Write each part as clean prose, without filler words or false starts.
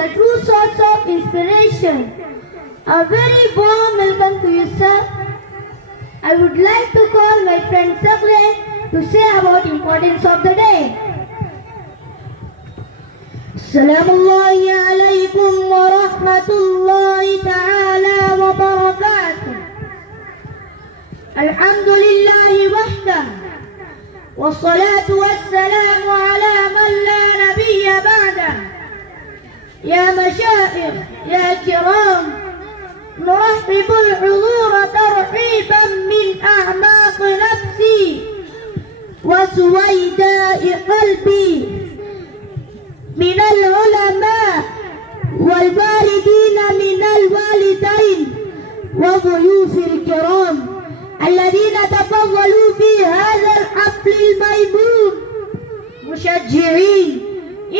the true source of inspiration. A very warm welcome to you, sir. I would like to call my friend Sagle to say about importance of the day. Assalamualaikum alaikum wa rahmatullahi ta'ala wa barakatuh. Alhamdulillahi wahdah. والصلاة والسلام على من لا نبي بعده. يا مشائخ يا كرام، نرحب الحضور ترحيبا من أعماق نفسي وسويداء قلبي من العلماء والوالدين من الوالدين وضيوف الكرام الذين تفضلوا في هذا الحفل الميمون. مشجعين،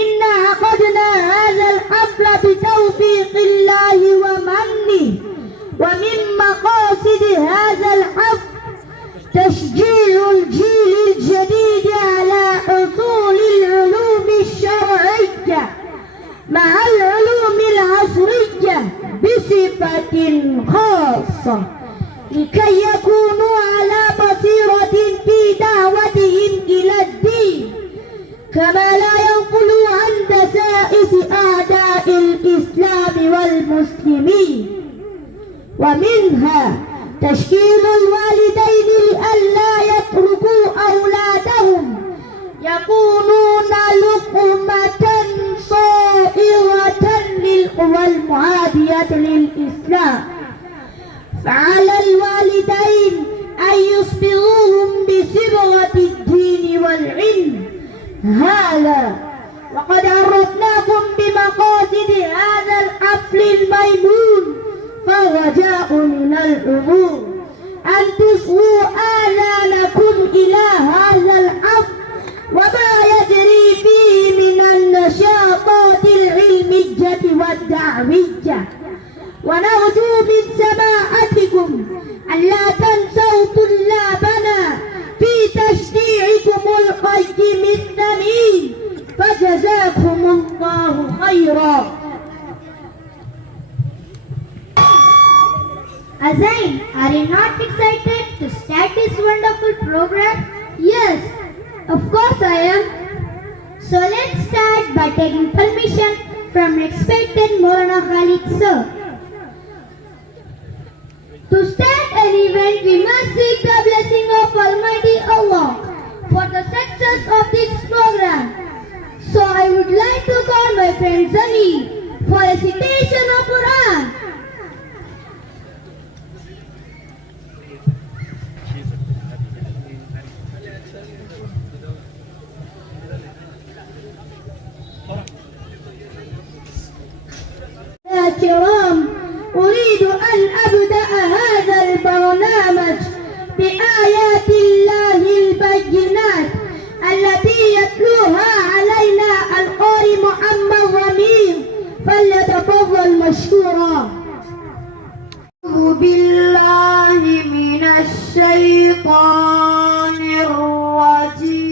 إنا عقدنا هذا الحفل بتوفيق الله ومنه، ومن مقاصد هذا الحفل تشجيع الجيل الجديد على حصول العلوم الشرعية مع العلوم العصرية بصفة خاصة، لكي يكونوا على بصيرة في دعوتهم إلى الدين، كما لا ينقلوا عن دسائس أعداء الإسلام والمسلمين. ومنها تشكيل الوالدين لئلا يتركوا أولادهم يكونون لقمة صائرة للقوى المعادية للإسلام، فعلى الوالدين أن يصبروهم بصبغة الدين والعلم. هذا وقد عرفناكم بمقاصد هذا الحفل الميمون، فالرجاء من الحضور أن تصغوا آذانكم إلى هذا الحفل وما يجري فيه من النشاطات العلمية والدعوية، ونرجو من سماحتكم ألا تنسوا طلابنا في تشجيعكم القيم الثمين، فجزاكم الله خيرا. Azain, are you not excited to start this wonderful program? Yes, of course I am. So let's start by taking permission from respected Maulana Khalid sir. To start an event, we must seek the blessing of Almighty Allah for the success of this program. So I would like to call my friend Zami for a citation of Quran. الكرام، أريد أن أبدأ هذا البرنامج بآيات الله البينات التي يتلوها علينا القارئ محمد رميم، فليتفضل مشكورا. أعوذ بالله من الشيطان الرجيم.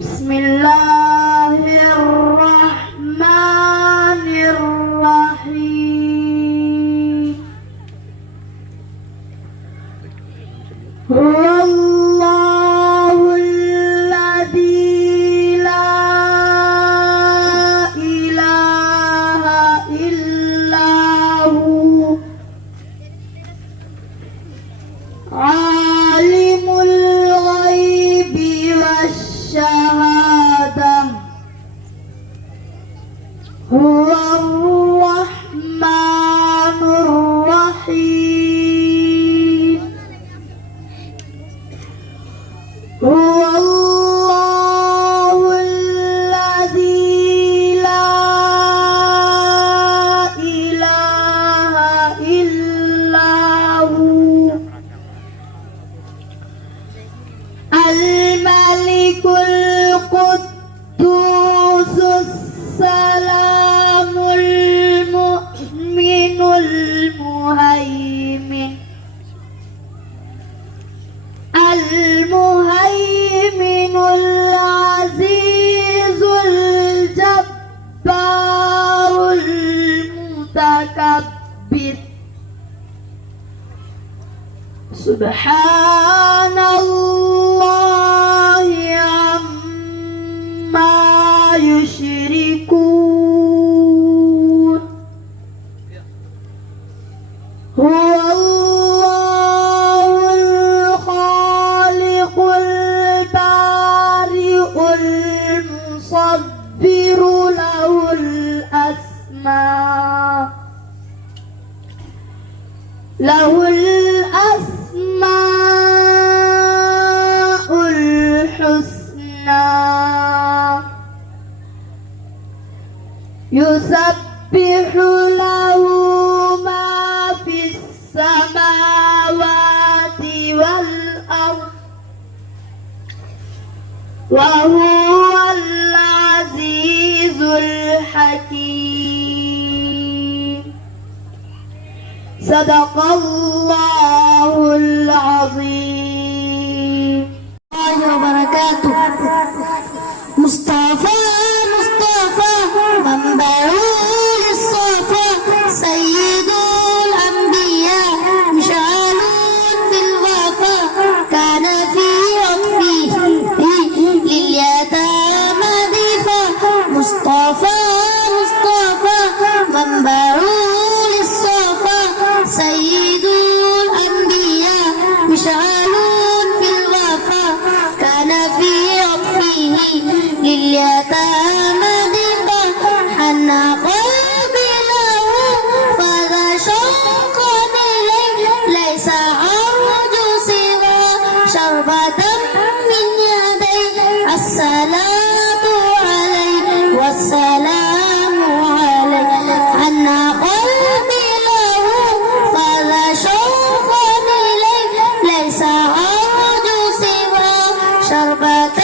بسم الله الرحمن الرحيم. هو الله الذي لا إله إلا هو عالم الغيب والشهادة، هو الرحمن الرحيم. هو الله الذي لا إله إلا هو الملك القدوس السلام سبحان الله عما يشركون هو الله الخالق البارئ المصبر له الأسماء الحسنى يسبح له ما في السماوات والأرض وهو العزيز الحكيم صدق الله العظيم. وبركاته. مصطفى منبع للصفا سيد الأنبياء مشعل في الوفا كان في عطفه لليتامى ضيفا مصطفى منبع للصفا سيد الأنبياء مشعل في الوفا كان في عطفه لليتامى ضيفا حن قلبي له فذا شوق إليه ليس أرجو سوى شربة من يديه الصلاة عليه والسلام عليه حن قلبي له فذا شوق إليه ليس أرجو سوى شربة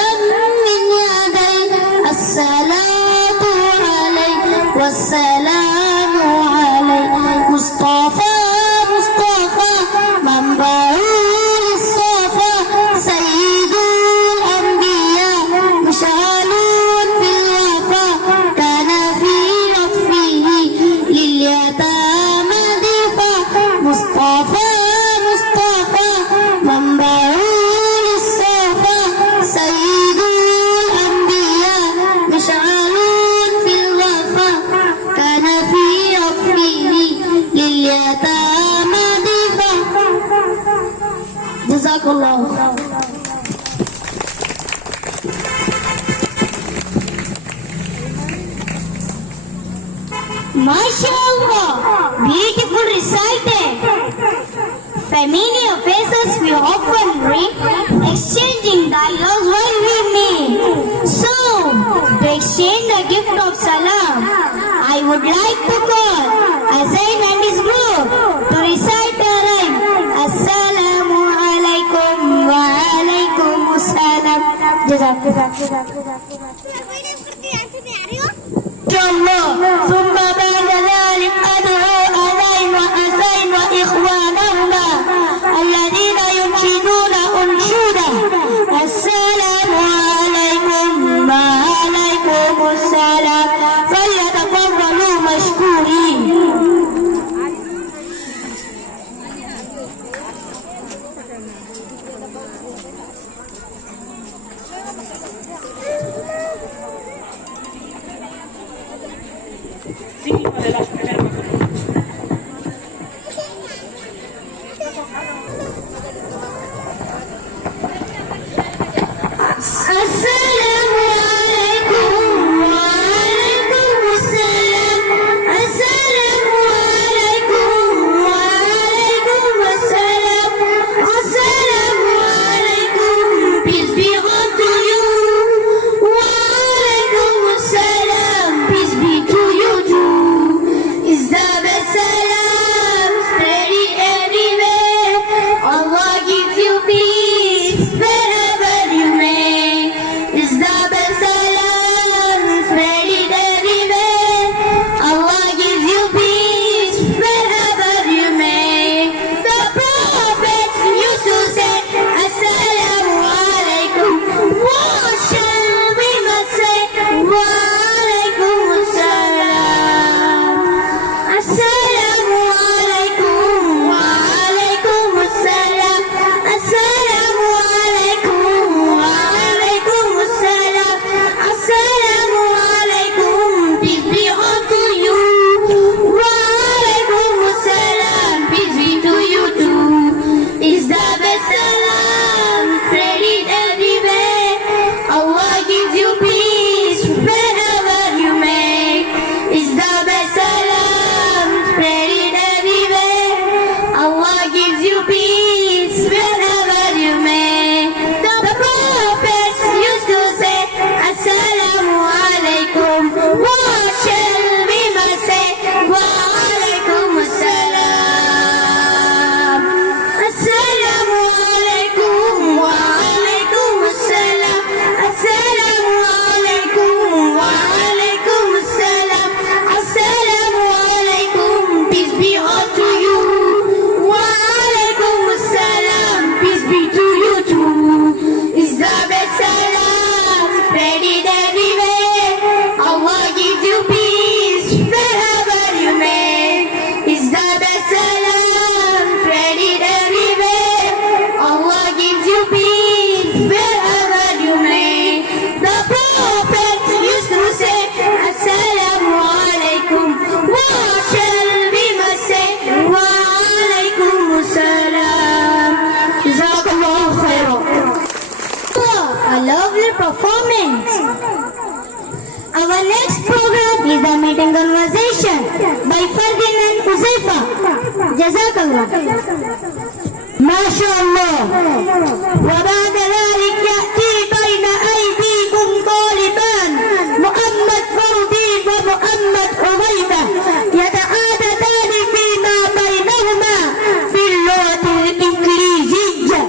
من يديه الصلاة عليه والسلام عليه مصطفى منبع للصفا سيد الأنبياء مشعل في الوفا كان في لطفه لليتامى ضيفا مصطفى منبع للصفا سيد الأنبياء مشعل في الوفا كان في عطفه لليتامى ضيفا جزاك الله. MashaAllah, beautiful recited. Familiar faces we often read, exchanging dialogues while we meet. So, to exchange the gift of salam, I would like to call Hasan and his group to recite the rhyme. Assalamu alaikum wa alaikum assalam. Jazakallah. ثم بعد ذلك أدعو أذين وأزين وإخوانهما الذين ينشدون أنشودا السلام عليكم وعليكم السلام فليتفضلوا مشكورين. السلام عليكم وعليكم السلام السلام عليكم وعليكم السلام السلام عليكم peace be unto you وعليكم السلام peace be to you too. performance. Our next program is the meeting conversation by Ferdinand Uzaifa. Jazakallah. MashaAllah. وبعد ذلك يأتي بين أيديكم طالبان محمد فردي ومحمد عبيدة يتحدثان فيما بينهما باللغة الإنجليزية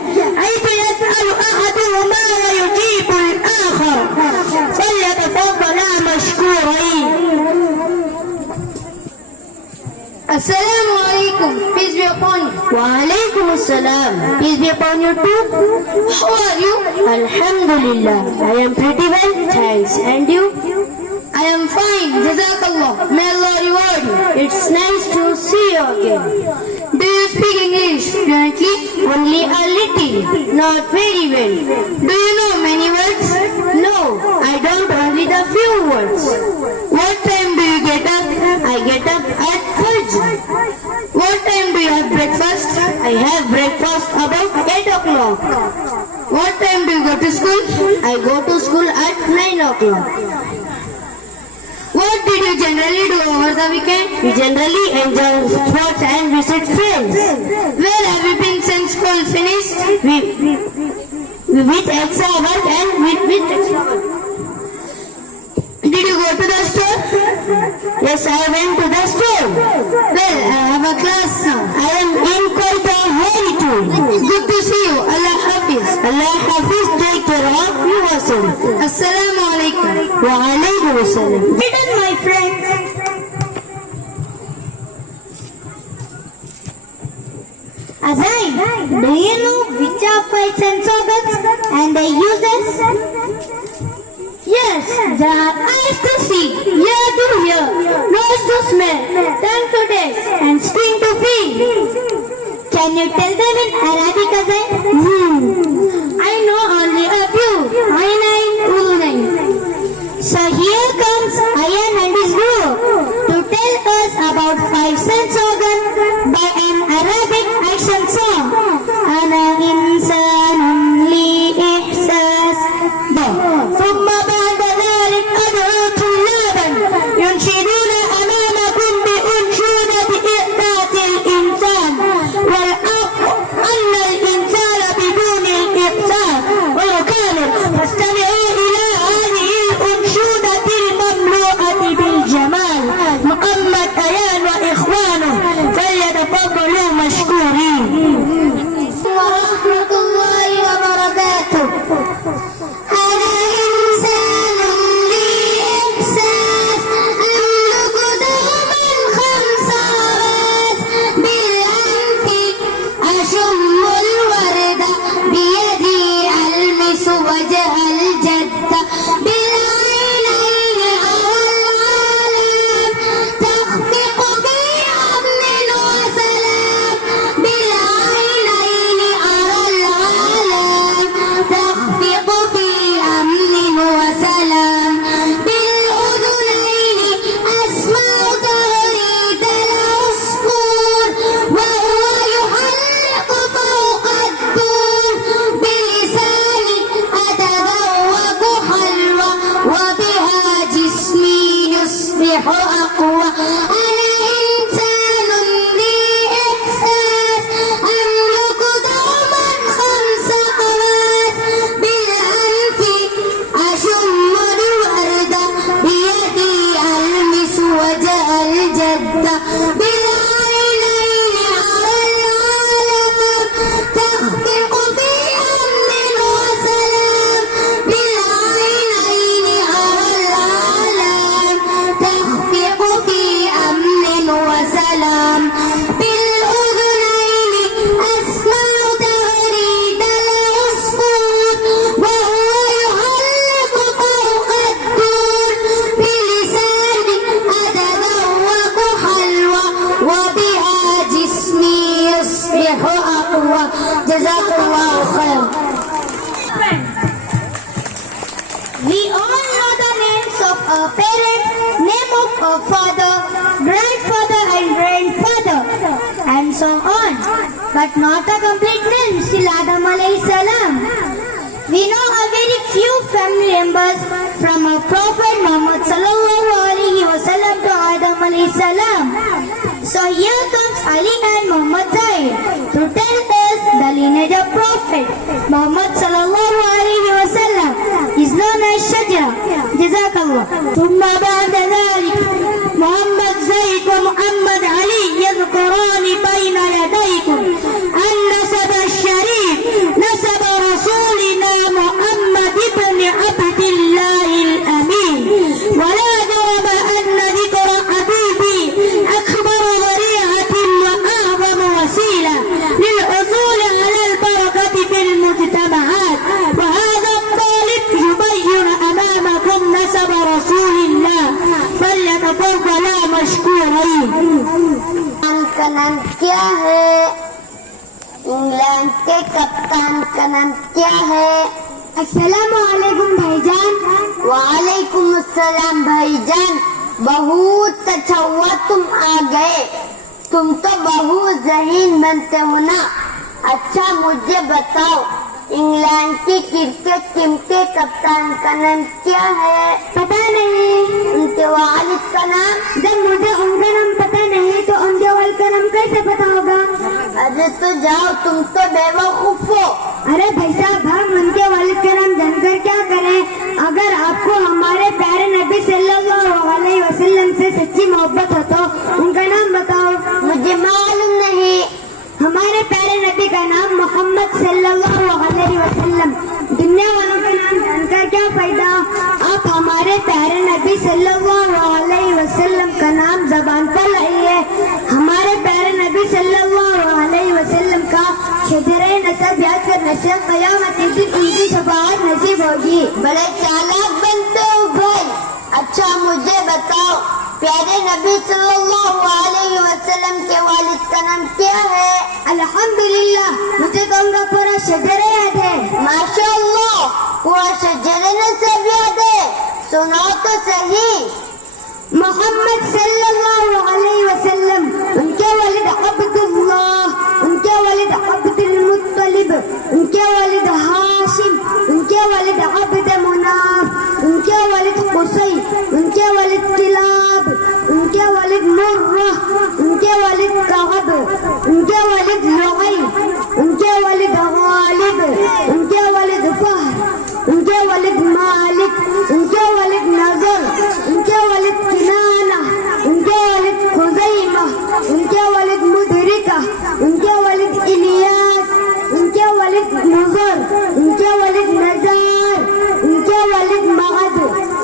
حيث يسأل أحدهما ويجيب الآخر فليتفضلا مشكورين. Assalamu alaikum. Peace be upon you. Wa alaikum assalam. Peace be upon you too. How are you? Alhamdulillah. I am pretty well, thanks. And you? I am fine. Jazakallah. May Allah reward you. It's nice to see you again. Do you speak English fluently? Only a little. Not very well. Do you know many words? No, I don't. Only the few words. What time do you get up? I get up at Fajr. What time do you have breakfast? I have breakfast about 8 o'clock. What time do you go to school? I go to school at 9 o'clock. What did you generally do over the weekend? We generally enjoy sports and visit friends. Where have you been since school finished? With extra work and with extra work. Did you go to the store? Yes, I went to the store. Well, I have a class now. I am in quite a hurry too. Good to see you. Allah Hafiz. Allah Hafiz, take care of yourself. Assalamu alaikum. Wa alaikum assalam. Written, my friends. Azai, do you know which are 5 sense organs and their uses? Yes, there are eyes to see, ear to hear, nose to smell, tongue to taste, and skin to feel. Can you tell them in Arabic, Azai? I know only a few. Ainain, Udunain. So here comes Ayan and his group to tell us about 5 sense organs by an Arabic action song. Ana insanun li ihsas. ثم بعد ذلك أدعو طلابا ينشدون أمامكم بأنشودة إحداث الإنسان والحق أن الإنسان بدون الإحساس ويكامل. فاستمعوا إلى هذه الأنشودة المملوءة بالجمال. محمد أيان وإخوانه فليتفضلوا مشكورين. ورحمة الله وبركاته. father, grandfather and grandfather and so on. But not a complete name, still Adam alayhi salam. We know a very few family members from our Prophet Muhammad sallallahu alaihi wasallam to Adam alayhi salam. So here comes Ali and Muhammad Zahid to tell us the lineage of Prophet Muhammad sallallahu alaihi wasallam is known as Shajara. Jazakallah. ثم بعد ذلك محمد زيد ومحمد علي يذكران بين يديكم النسب الشريف نسب رسولنا محمد بن عبد الله الأمين ولا جرم أن ذكر حبيبي أكبر ذريعة وأعظم وسيلة للحصول على البركة في المجتمعات وهذا الطالب يبين أمامكم نسب رسول الله فليتفضل مشكورين. کا نام کیا ہے؟ انگلینڈ کے کپتان کا نام کیا ہے؟ السلام علیکم بھائی جان. وعلیکم السلام بھائی جان. بہت اچھا ہوا تم آ گئے. تم تو بہت ذہین بنتے ہو نا. اچھا مجھے بتاؤ انگلینڈ کی کرکٹ ٹیم کے کپتان کا نام کیا ہے؟ پتہ نہیں. ان کے والد کا نام؟ جب مجھے ان کا نام پتہ نہیں تو ان کے والد کا نام کیسے پتہ ہوگا؟ ارے تو جاؤ تم تو بیوقوف ہو. ارے بھائی صاحب ہم ان کے والد کا نام جان کر کیا کریں؟ اگر آپ کو ہمارے پیارے نبی صلی اللہ علیہ وسلم سے سچی محبت ہو تو ان کا نام بتاؤ. مجھے معلوم نہیں. ہمارے پیارے نبی کا نام محمد صلی اللہ علیہ وسلم. دنیا والوں کا نام جان کر کیا فائدہ؟ آپ ہمارے پیارے نبی صلی اللہ علیہ وسلم کا نام زبان پر لائیے. ہمارے پیارے نبی صلی اللہ علیہ وسلم کا شجرہ نسب یاد کرنے سے قیامت کے دن ان کی شفاعت نصیب ہوگی. بڑے چالاک بنتے ہو بھائی. اچھا مجھے بتاؤ پیارے نبی صلی اللہ علیہ وسلم کے والد کا نام کیا ہے؟ الحمدللہ مجھے تو ان کا پورا شجرہ یاد ہے. ماشاء اللہ پورا شجرہ نسب یاد ہے. سناؤ تو صحیح. محمد صلی اللہ علیہ وسلم ان کے والد عبداللہ, ان کے والد عبد المطلب, ان کے والد ہاشم, ان کے والد عبد مناف, ان کے والد قصی, ان کے والد کلاب, ان کے والد مرہ, ان کے والد کعب, ان کے والد لعی, ان کے والد غالب, ان کے والد فہر, ان کے والد مالک, ان کے والد نظر, ان کے والد کنانہ, ان کے والد خزیمہ, ان کے والد مدرکہ, ان کے والد الیاس, ان کے والد نظر, ان کے والد نزار, ان کے والد مغد,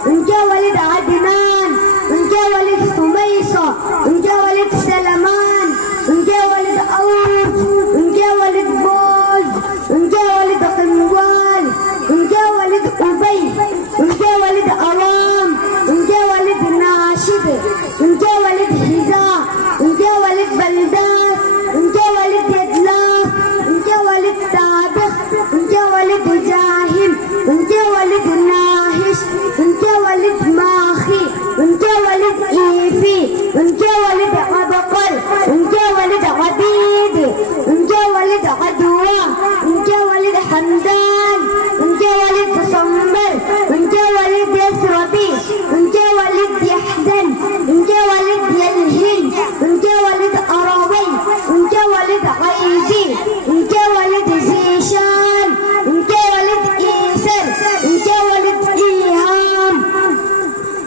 ان کے والد عدنان, ان کے والد حمیصہ, ان کے والد سلمان, ان کے والد اوس, ان کے والد بوز, ان کے والد قنوال, ان کے والد ابی, ان کے والد عوام, ان کے والد ناشد, ان کے والد حزا, ان کے والد بلداس, ان کے والد یدلاف, ان کے والد تابخ, ان کے والد جاہم, ان کے والد ناحش, ان کے والد ماخی, ان کے والد ایفی, ان کے والد عبقر, ان کے والد عبید, ان کے والد عدوہ, ان کے والد حمدان, ان کے والد تصمر, ان کے والد یسربی, ان کے والد یحزن, ان کے والد یلہن, ان کے والد عربی, ان کے والد عیزی, ان کے والد زیشان, ان کے والد ایسر, ان کے والد ایہام,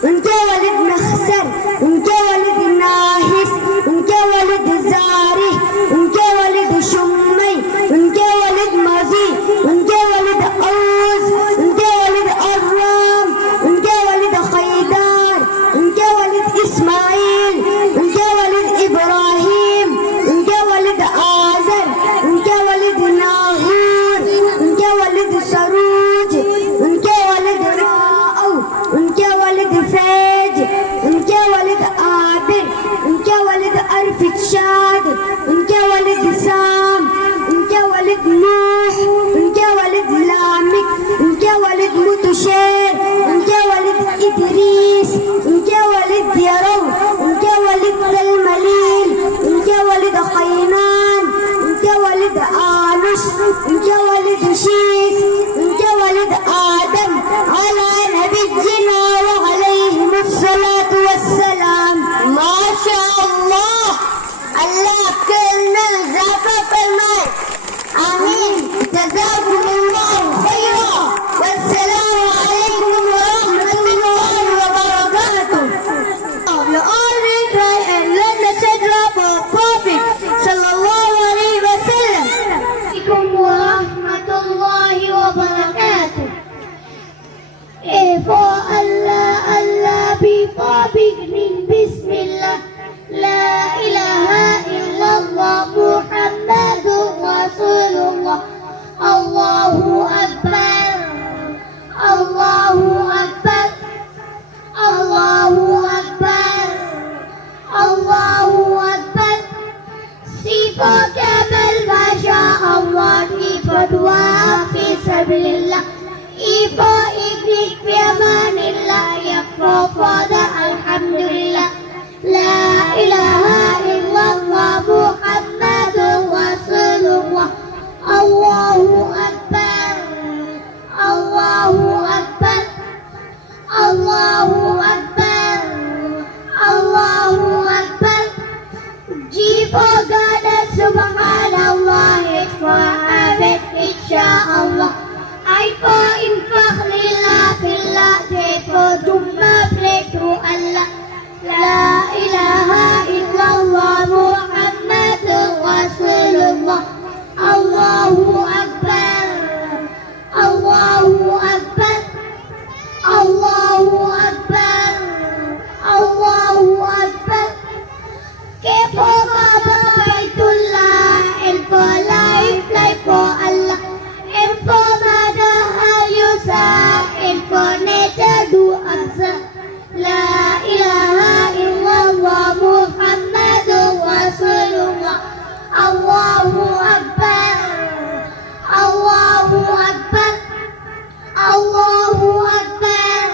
ان کے والد مخسر, ان کے والد ناحس, ان کے والد زارح, ان کے والد شمی, ان کے والد مزی, ان کے والد اوز, ان کے والد ارام, ان کے والد خیدار, ان کے والد اسماعیل, ان کے والد ابراہیم, ان کے والد آزر, ان کے والد ناہور, ان کے والد سروج, ان کے والد راؤ, ان کے والد فیج, ان کے والد عابر, ان کے والد ارفشاد, ان کے والد سام, ان کے والد نوح, ان کے والد لامک, ان کے والد متشیر, ان کے والد ادریس, ان کے والد یرو, ان کے والد تلملیل, ان کے والد قینان, ان کے والد آلش, ان کے والد شیث, ان کے والد آدم, محمد أفضل لا إله إلا الله محمد رسول الله الله أكبر الله أكبر الله أكبر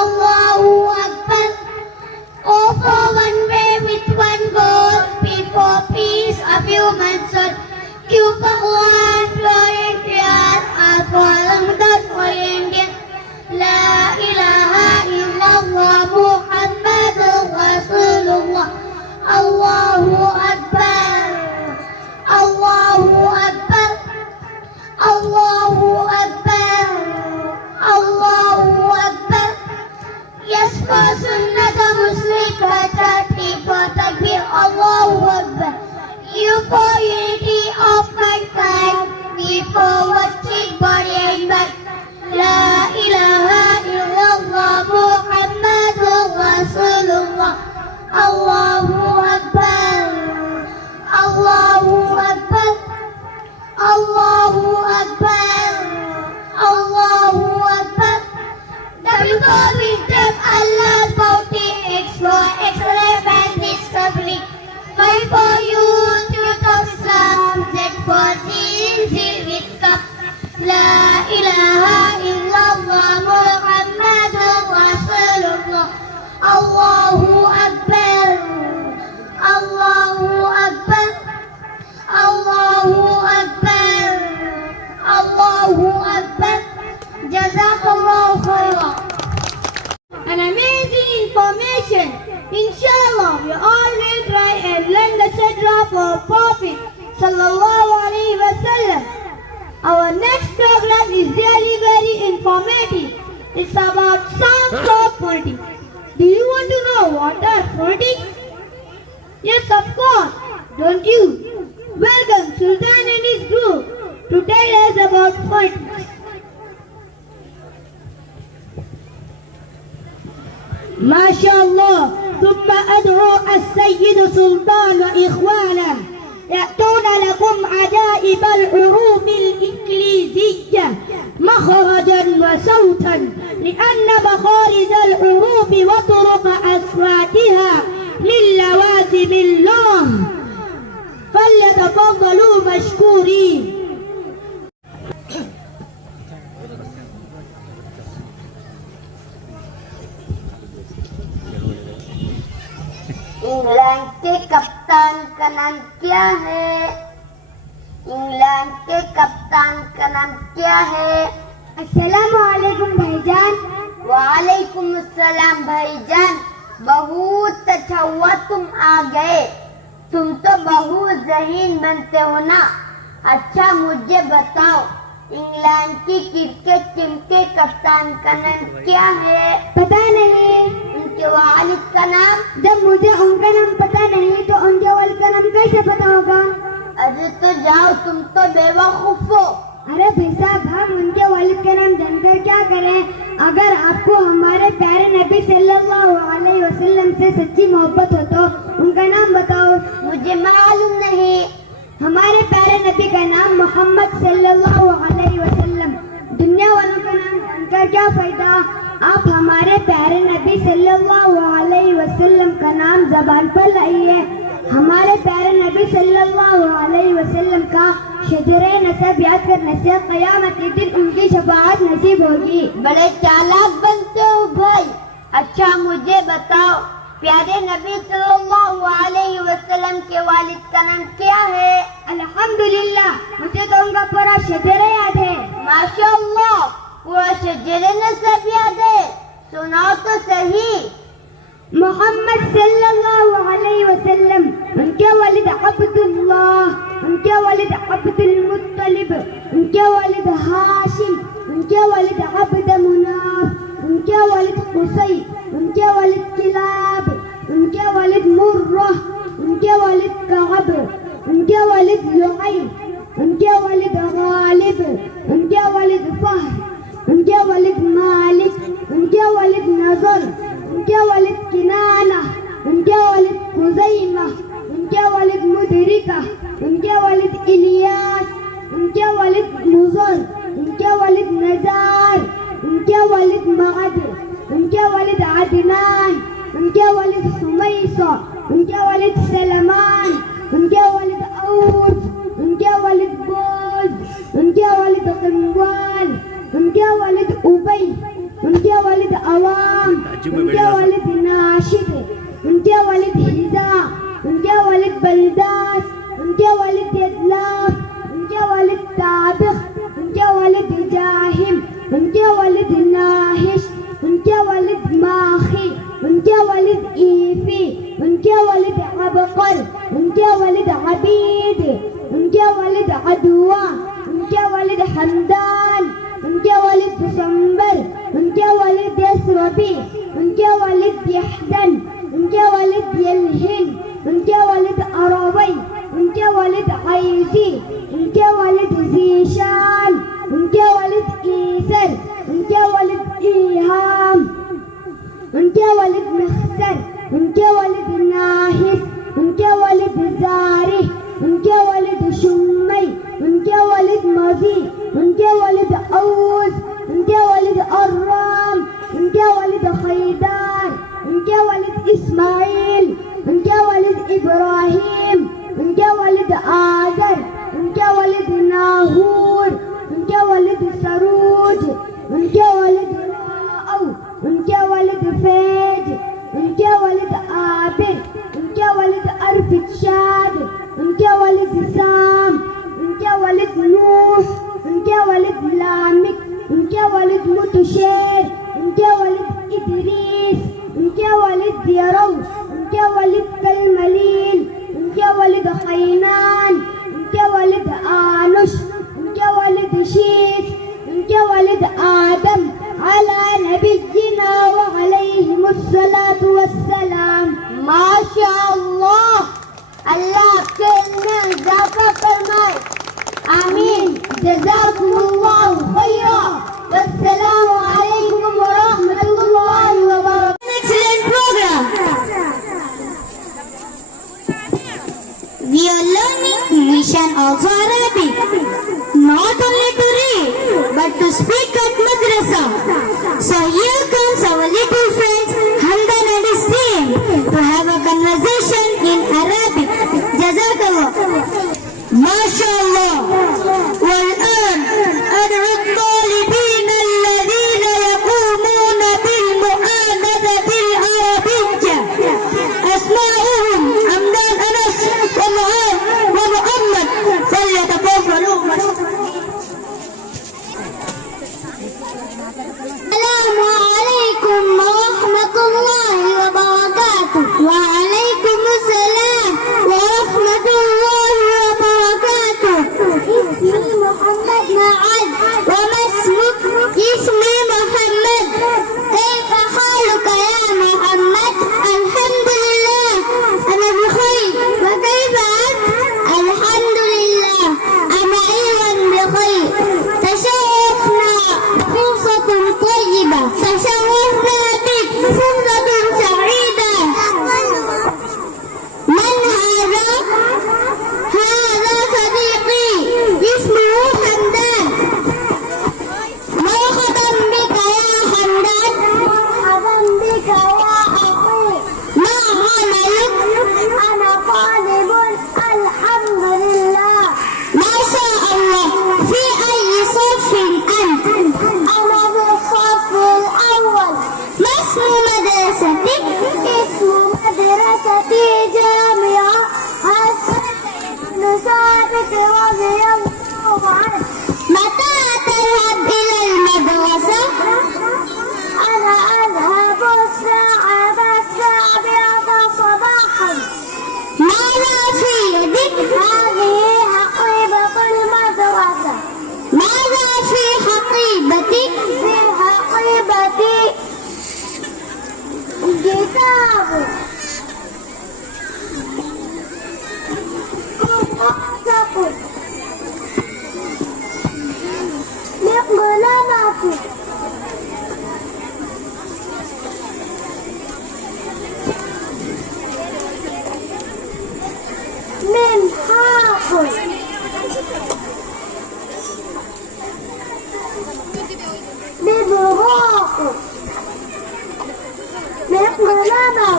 الله أكبر. Oh, for one way with one goal, before peace of human soul. Q for one, Florentian, R for Ramadan, Oriental. La ilaha illallah, Muhammadur Rasulullah. Allahu Akbar, Allahu Akbar, Allahu Akbar, Allahu Akbar. Yes, for Sunnah Muslim, for 30 for Takbir, Allahu Akbar. U for unity of mankind, V for watching body and mind. La ilaha illallah, Muhammadur Rasulullah. Allahu Akbar, Allahu Akbar, Allahu Akbar, Allahu Akbar. W for wisdom, Allah's bounty, X for excellence and discovery. Y for youth, truth of Islam, Z for zeal with cup. La ilaha illallah, Muhammadur Rasulullah. Allahu Akbar, Allahu Akbar, Allahu Akbar, Allahu Akbar. Jazakallahu khairan. An amazing information. Inshallah, we all will try and learn the Sidra for Prophet Sallallahu Alaihi Wasallam. Our next program is really very informative. It's about songs of politics. Do you want to know what are politics? Yes, of course. Don't you? Welcome Sultan and his group to tell us about politics. ما شاء الله. ثم أدعو السيد سلطان وإخوانه يأتون لكم عجائب الحروف الإنجليزية مخرجا وصوتا لأن مخارج الحروف وطرق أصواتها من لوازم الله فليتفضلوا مشكورين. इंग्लैंड के कप्तान का नाम क्या है? इंग्लैंड के कप्तान का नाम क्या है? अस्सलामु अलैकुम भाईजान. वालेकुम अस्सलाम भाईजान. बहुत अच्छा हुआ तुम आ गए. तुम तो बहुत ज़हीन बनते हो ना. अच्छा मुझे बताओ, इंग्लैंड की क्रिकेट टीम के कप्तान का नाम क्या है? पता नहीं. उनके वालिद का नाम? जब मुझे उनका नाम पता नहीं तो उनके वालिद का नाम कैसे पता होगा? अरे तो जाओ, तुम तो बेवकूफ हो. अरे भाई साहब, हम उनके वालिद का नाम जानकर क्या करें? अगर आपको हमारे प्यारे नबी सल्लल्लाहु अलैहि वसल्लम से सच्ची मोहब्बत हो तो उनका नाम बताओ. मुझे मालूम नहीं. हमारे प्यारे नबी का नाम मोहम्मद सल्लल्लाहु अलैहि वसल्लम. दुनिया वालों का नाम जानकर क्या फायदा? आप हमारे प्यारे नबी सल्लल्लाहु अलैहि वसल्लम का नाम ज़बान पर लाइए. हमारे प्यारे नबी सल्लल्लाहु अलैहि वसल्लम का शजरे नसब याद करने से क़यामत के दिन उनकी शफाअत नसीब होगी. बड़े चालाक बनते हो भाई. अच्छा मुझे बताओ, प्यारे नबी सल्लल्लाहु अलैहि वसल्लम के वालिद का नाम क्या है? अल्हम्दुलिल्लाह, मुझे तो उनका पूरा शजरा याद है. माशाअल्लाह, पूरा शजरे नसब याद है. सुनाओ तो सही. मोहम्मद सल्लल्लाहु अलैहि वसल्लम, उनके वालिद अब्दुल्लाह, उनके वालिद अब्दुल मुत्तलिब, उनके वालिद हाशिम, उनके वालिद अब्द मुनाफ, उनके वालिद कुसै, उनके वालिद किलाब, उनके वालिद मुर्रा, उनके वालिद कअब, उनके वालिद लुआई, उनके वालिद गालिब, उनके वालिद फहर, उनके वालिद मालिक, उनके वालिद नजर, उनके वालिद किनाना, उनके वालिद खुज़ैमा, उनके वालिद मुदरिका, उनके वालिद इलियास, उनके वालिद मुज़र, उनके वालिद नज़ार, उनके वालिद عدنان، उनके वालिद सुमैसा, उनके वालिद सलमान, उनके वालिद औस, उनके वालिद बोज, उनके वालिद क़िमवाल, उनके वालिद उबई, उनके वालिद अवाम, उनके वालिद नाशिद, उनके वालिद हिजा, उनके वालिद बलदास, उनके वालिद यदलाफ, उनके वालिद ताबिख, उनके वालिद जाहिम, उनके वालिद नाहिश, उनके वालिद माखी, उनके वालिद ईफी, उनके वालिद अबकर, उनके वालिद अबीद, उनके वालिद अदवा, उनके वालिद हमदान, उनके वालिद दिसंबर, उनके वालिद यसरबी, उनके वालिद यहजन, उनके वालिद यलहिन, उनके वालिद अरवई, उनके वालिद ऐसी, उनके वालिद जीशान, उनके वालिद ईसर, उनके वालिद ईहाम, उनके वालिद मखसर, उनके वालिद नाहिस, उनके वालिद जारिह, उनके वालिद शुम्मई, उनके वालिद मजी, उनके वालिद औस, उनके वालिद अर्राम, उनके वालिद खैदार, उनके वालिद इस्माइल, उनके वालिद इब्राहिम, उनके वालिद आजर, उनके वालिद नाहूर, उनके वालिद सरूज, उनके वालिद राऊ, उनके वालिद फैज, उनके वालिद आबिद, उनके वालिद अरफशाद, उनके वालिद साम, उनके वालिद नूह, उनके वालिद लामिक, उनके वालिद मुतशेर, उनके वालिद इदरीस, उनके वालिद यरौ, उनके वालिद कलमलील, उनके वालिद खैनान, उनके वालिद आनुश, उनके वालिद शीत, उनके वालिद आदम अला नबिय्यिना व अलैहिमुस्सलातु वस्सलाम। माशाअल्लाह, अल्लाह आपके इल्म में इजाफा फरमाए। आमीन। जज़ाकुमुल्लाहु खैरा। वस्सलामु अलैकुम व रहमतुल्लाहि व बरकातुहू। Excellent program. We are learning English and also Arabic. Not only to read, but to speak at madrasa. So here comes our little friends Hamdan and his team to have a conversation in Arabic. Jazakallah. MashaAllah. والآن أدعو الطالبين الذين يقومون بالمؤاخذة العربية. أسماؤهم حمدان أنس ومعاذ ومحمد، فليتفضلوا السلام عليكم ورحمة الله وبركاته. وعليكم السلام ورحمة الله وبركاته. اسمي محمد معاذ. وما اسمك؟ اسمي محمد. كيف حالك يا محمد؟ الحمد لله أنا بخير. وكيف أنت؟ الحمد لله أنا أيضا بخير. تشرفنا فرصة طيبة. تشرفنا بك فرصة سعيدة. من هذا؟ هذا صديقي اسمه حمدان. مرحبا بك يا حمدان. مرحبا بك يا أخي. ما عملك؟ أنا طالب الحمد لله. ما شاء الله. في أي صف أنت؟ أنا في الصف الأول. ما اسم مدرستك؟ اسم مدرستي جامعة بن ثابت رضي الله عنه. متى تذهب إلى المدرسة؟ أنا أذهب الساعة 7 صباحا. ماذا في يدك؟ هذه حقيبة المدرسة. ماذا في حقيبتك؟ في حقيبتي كتاب. تقول مقلمتي. من حافظ. ببراق. السلامة.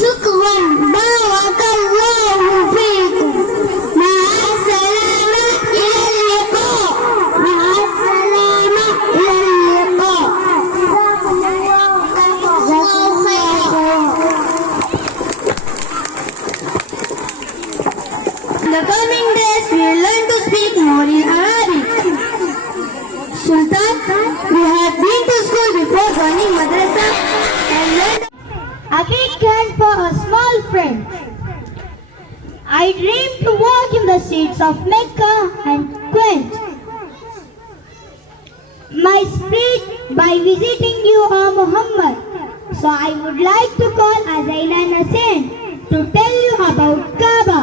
شكرا بارك الله فيكم. مع السلامة إلى اللقاء. مع السلامة إلى اللقاء. جزاكم الله خيرا. In the coming days, we will learn to speak more in Arabic. Sultan, we have been to school before joining madrasa and learned. A big hand for a small friend. I dream to walk in the streets of Mecca and quench my spirit by visiting you, O Muhammad. So I would like to call Azain and Hussein to tell you about Kaaba.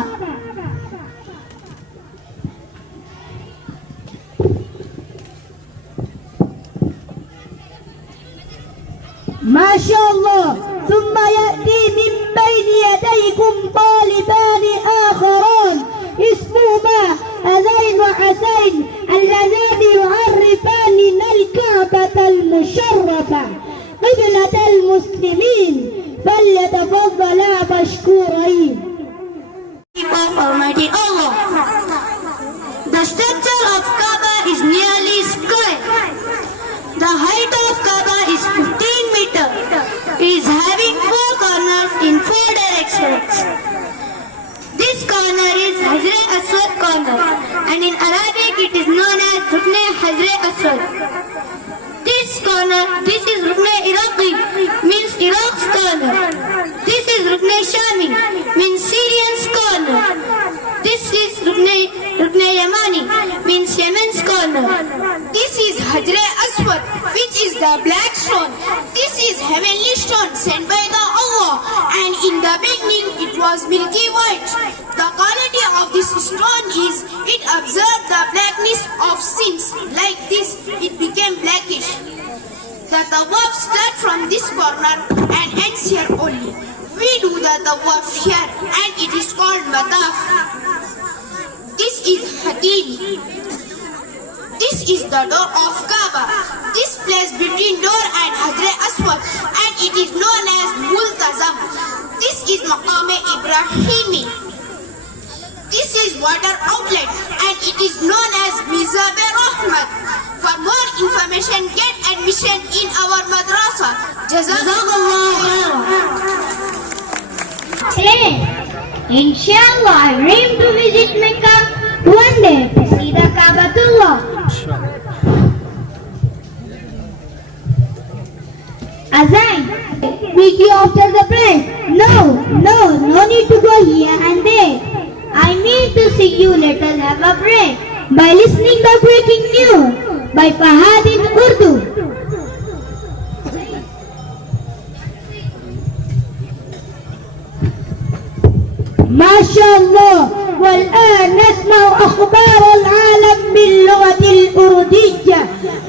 ما شاء الله. ثم يأتي من بين يديكم طالبان آخران اسمهما أذين وحسين اللذان يعرفان الكعبة المشرفة قبلة المسلمين فليتفضلا مشكورين. Of Almighty Allah. The structure of Kaaba is nearly square. The height of Kaaba is 15 meters. It is having 4 corners in 4 directions. This corner is Hajr Aswad corner, and in Arabic it is known as Rukn Hajr Aswad. This is Rukn Iraqi, means Iraq's corner. This is Rukn Shami, means Syrian's corner. This is Rukn Yamani, means Yemen's corner. This is Hajr Aswad, which is the black stone. This is heavenly stone sent by the Allah, and in the beginning it was milky white. The quality of this stone is it absorbed the blackness of sins. Like this, it became blackish. The tawaf starts from this corner and ends here only. We do the tawaf here, and it is called mataf. This is Hatim. This is the door of Kaaba. This place between door and Hajr Aswad, and it is known as Multazam. This is Maqam Ibrahimi. This is water outlet, and it is known as Mizab Rahmat. For more information, get admission in our madrasa. Jazakallah khairan. Hey, inshallah, I dream to visit Mecca one day to see the Kaabatullah. Azain, meet you after the prayer. No need to go here and there. I need to see you. Let us have a prayer by listening the breaking news by Fahad in Urdu. ما شاء الله. والآن نسمع أخبار العالم باللغة الأردية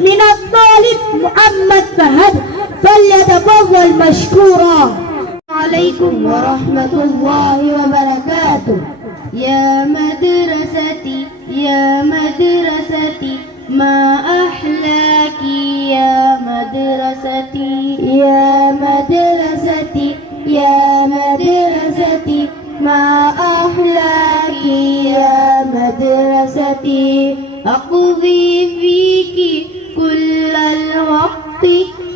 من الطالب محمد فهد فليتفضل مشكورا. عليكم ورحمة الله وبركاته. يا مدرستي يا مدرستي ما أحلاك يا مدرستي يا مدرستي يا مدرستي ما أحلاك يا مدرستي. أقضي فيك كل الوقت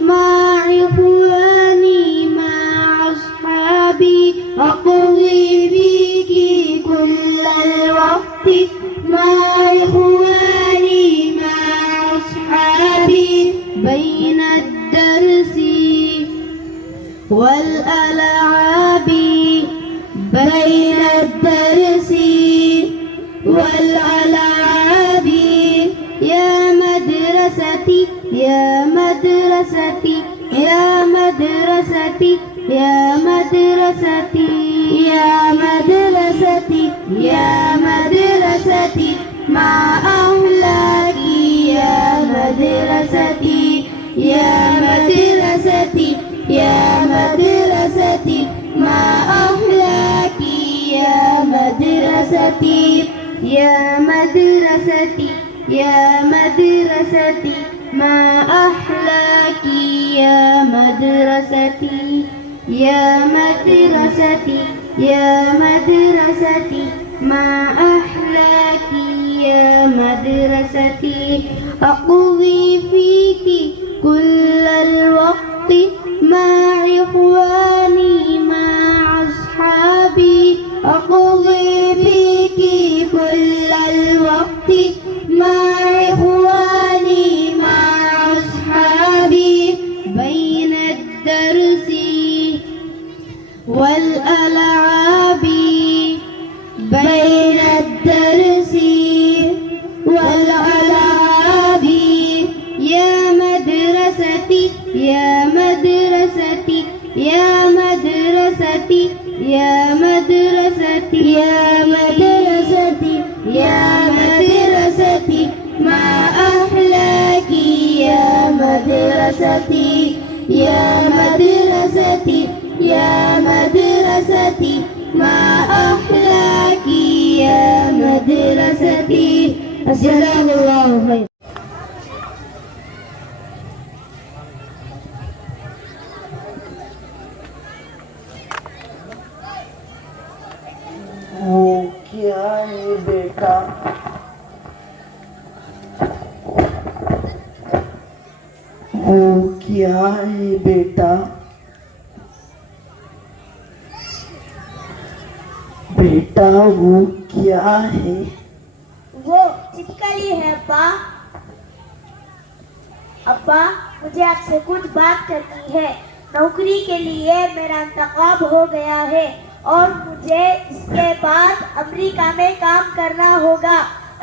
مع إخواني مع أصحابي. أقضي فيك كل الوقت مع إخواني مع أصحابي بين الدرس والألعاب بين الدرس والألعاب. يا مدرستي يا مدرستي يا مدرستي يا مدرستي يا مدرستي يا مدرستي ما أحلاك يا مدرستي يا مدرستي يا مدرستي ما أحلاك يا مدرستي يا مدرستي يا مدرستي ما أحلاك يا مدرستي. مدرستي يا مدرستي يا مدرستي ما أحلاك يا مدرستي أقضي فيك كل الوقت مع إخواني مع أصحابي أقضي فيك كل الوقت مع إخواني مع أصحابي بين الدرس والألعاب بين الدرس والألعاب يا مدرستي يا مدرستي يا مدرستي يا مدرستي يا مدرستي يا مدرستي ما أحلاك يا مدرستي يا مدرستي يا مدرستي ما أحلاك يا مدرستي جزاك الله خير. وہ کیا ہے بیٹا؟ وہ کیا ہے بیٹا؟ بیٹا وہ کیا ہے؟ وہ چپکلی ہے ابا. ابا مجھے آپ سے کچھ بات کرنی ہے. نوکری کے لیے میرا انتخاب ہو گیا ہے اور مجھے اس کے بعد امریکہ میں کام کرنا ہوگا.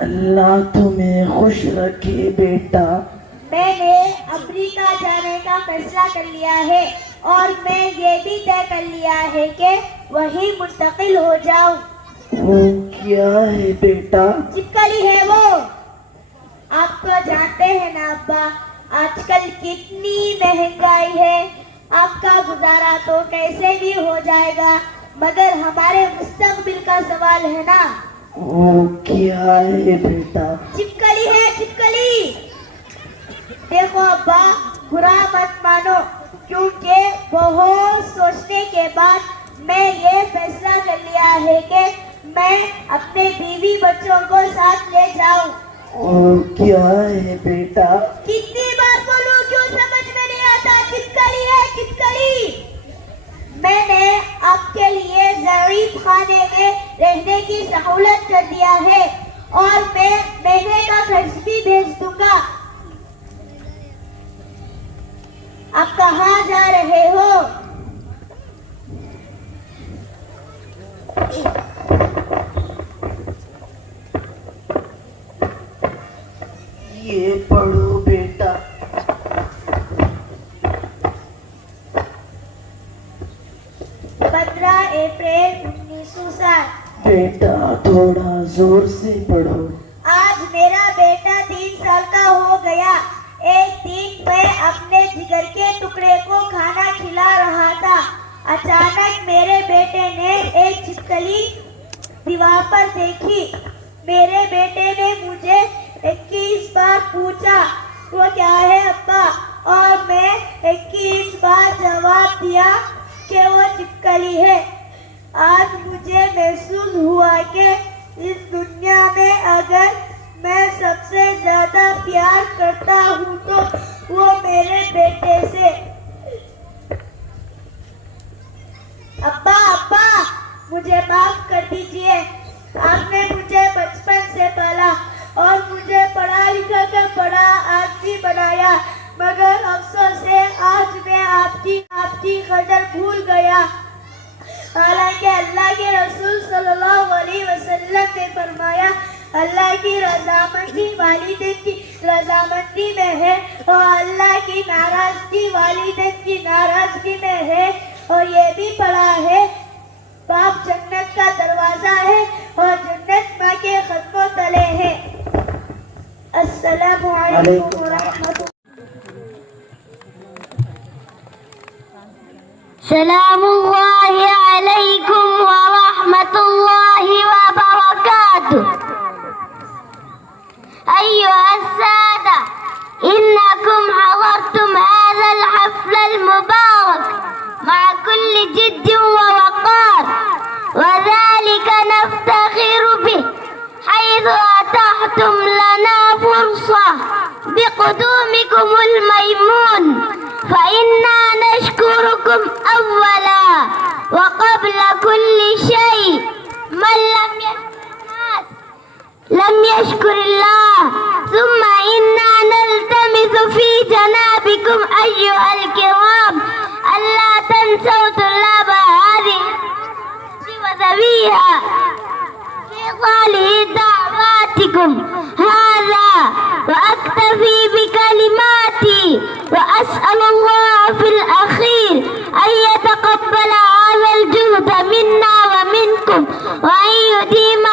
اللہ تمہیں خوش رکھے بیٹا. میں نے امریکہ جانے کا فیصلہ کر لیا ہے اور میں یہ بھی طے کر لیا ہے کہ وہیں منتقل ہو جاؤں. وہ کیا ہے بیٹا؟ چپکلی ہے وہ. آپ تو جانتے ہیں نا ابا آج کل کتنی مہنگائی ہے. آپ کا گزارا تو کیسے بھی ہو جائے گا مگر ہمارے مستقبل کا سوال ہے نا. وہ کیا ہے بیٹا؟ چپکلی ہے چپکلی. دیکھو ابا برا مت مانو کیونکہ بہت سوچنے کے بعد میں یہ فیصلہ کر لیا ہے کہ میں اپنے بیوی بچوں کو ساتھ لے جاؤں. وہ کیا ہے بیٹا؟ کتنی بار بولوں کیوں سمجھ میں نہیں آتا. چپکلی ہے چپکلی. میں نے آپ کے لیے ضعیف خانے میں رہنے کی سہولت کر دیا ہے اور میں مہینے کا خرچ بھی بھیج دوں گا. آپ کہاں جا رہے ہو؟ یہ پڑھو بیٹا. 15 اپریل 1960. بیٹا تھوڑا زور سے پڑھو. آج میرا بیٹا 3 سال کا ہو گیا. ایک دن میں اپنے جگر کے ٹکڑے کو کھانا کھلا رہا تھا. اچانک میرے بیٹے نے ایک چھپکلی دیوار پر دیکھی. میرے بیٹے نے مجھے 21 بار پوچھا وہ کیا ہے ابا اور میں 21 بار جواب دیا کہ وہ چھپکلی ہے. آج مجھے محسوس ہوا کہ اس دنیا میں اگر میں سب سے زیادہ پیار کرتا ہوں تو وہ میرے بیٹے سے. ابا ابا مجھے معاف کر دیجئے. آپ نے مجھے بچپن سے پالا اور مجھے پڑھا لکھا کر بڑا آدمی بنایا مگر افسوس ہے آج میں آپ کی قدر بھول گیا. حالانکہ اللہ کے رسول صلی اللہ علیہ وسلم نے فرمایا اللہ کی رضامندی والدین کی رضامندی میں ہے اور اللہ کی ناراضگی والدین کی ناراضگی میں ہے. اور یہ بھی پڑھا ہے باپ جنت کا دروازہ ہے اور جنت ماں کے قدموں تلے ہے. السلام علیکم ورحمۃ اللہ. سلام الله عليكم ورحمة الله وبركاته. أيها السادة إنكم حضرتم هذا الحفل المبارك بكم أولا وقبل كل شيء. من لم يشكر الناس لم يشكر الله. ثم إنا نلتمس في جنابكم أيها الكرام ألا تنسوا طلاب هذه وذويها في صالح دعواتكم. هذا وأكتفي بكلماتي وأسأل الله في الأخير أن يتقبل هذا الجهد منا ومنكم وأن يديم